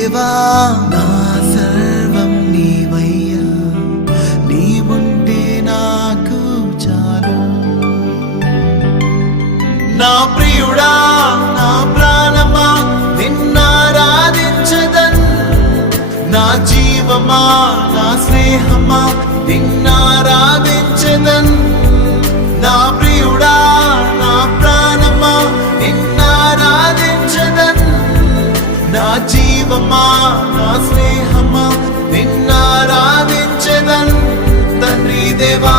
దేవా నా సర్వం నీవయ్యా, నీవుంటే నాకు చాలు. నా ప్రియుడా నా ప్రాణమా నిన్నారాధించదన్, నా జీవమా నా స్నేహమా నిన్నారాధించదన్. నా ప్రియుడా నా ప్రాణమా నిన్నారాధించదన్, నా జీవమా నా స్నేహమా నిన్నారాధించదన్. తండ్రి దేవా